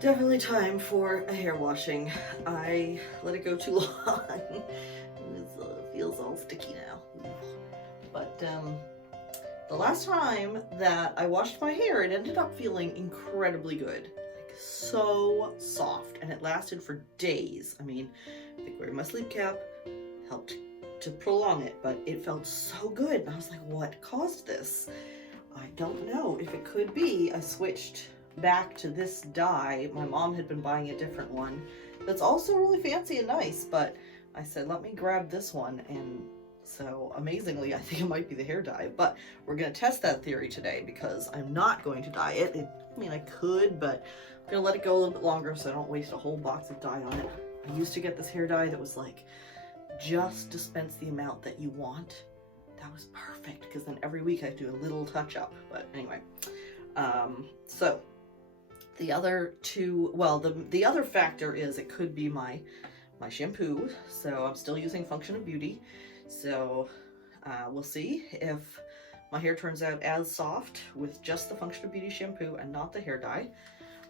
Definitely time for a hair washing. I let it go too long. It feels all sticky now. But the last time that I washed my hair, it ended up feeling incredibly good. Like so soft, and it lasted for days. I mean, I think wearing my sleep cap helped to prolong it, but it felt so good. And I was like, what caused this? I don't know. If it could be, I switched back to this dye. My mom had been buying a different one that's also really fancy and nice, but I said, let me grab this one. And so amazingly, I think it might be the hair dye, but we're going to test that theory today because I'm not going to dye it. I mean, I could, but I'm going to let it go a little bit longer so I don't waste a whole box of dye on it. I used to get this hair dye that was like, just dispense the amount that you want. That was perfect because then every week I do a little touch up. But anyway, so the other two, well, the other factor is it could be my shampoo. So I'm still using Function of Beauty. So we'll see if my hair turns out as soft with just the Function of Beauty shampoo and not the hair dye.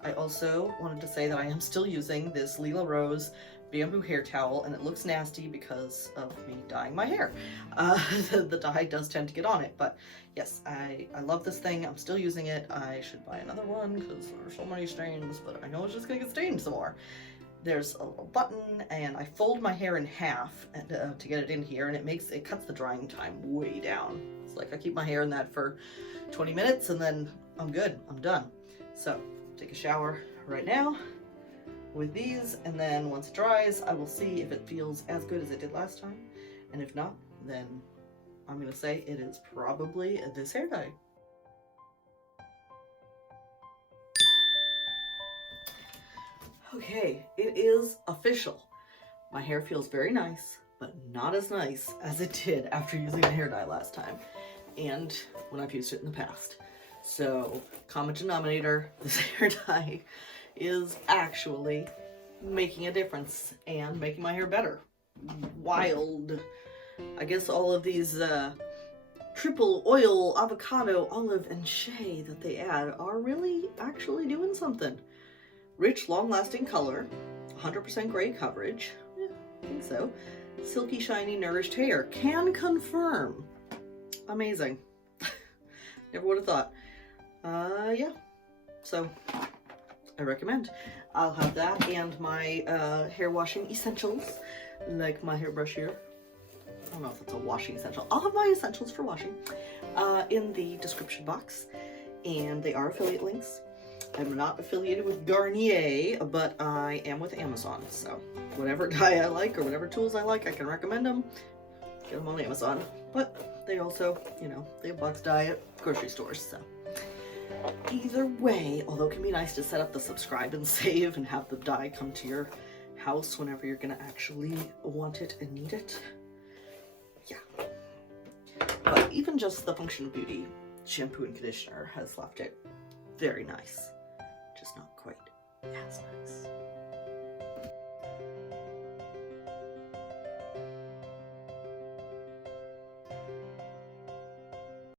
I also wanted to say that I am still using this Lila Rose bamboo hair towel, and it looks nasty because of me dyeing my hair. The dye does tend to get on it, but yes, I love this thing. I'm still using it. I should buy another one because there are so many stains, but I know it's just gonna get stained some more. There's a little button, and I fold my hair in half to get it in here, and it cuts the drying time way down. It's like I keep my hair in that for 20 minutes, and then I'm good. I'm done. So take a shower right now with these, and then once it dries, I will see if it feels as good as it did last time, and if not, then I'm gonna say it is probably this hair dye. Okay, it is official. My hair feels very nice, but not as nice as it did after using the hair dye last time, and when I've used it in the past. So, common denominator, this hair dye is actually making a difference and making my hair better. Wild. I guess all of these triple oil, avocado, olive, and shea that they add are really actually doing something. Rich, long-lasting color, 100% gray coverage, yeah, I think so. Silky, shiny, nourished hair, can confirm. Amazing. Never would have thought. Yeah, so I recommend. I'll have that and my hair washing essentials, like my hairbrush here. I don't know if it's a washing essential. I'll have my essentials for washing in the description box, and they are affiliate links. I'm not affiliated with Garnier, but I am with Amazon, so whatever dye I like or whatever tools I like, I can recommend them. Get them on Amazon. But they also, you know, they have Bugs Dye at grocery stores, so either way, although it can be nice to set up the subscribe and save and have the dye come to your house whenever you're gonna actually want it and need it. Yeah. But even just the Function of Beauty shampoo and conditioner has left it very nice. Just not quite as nice.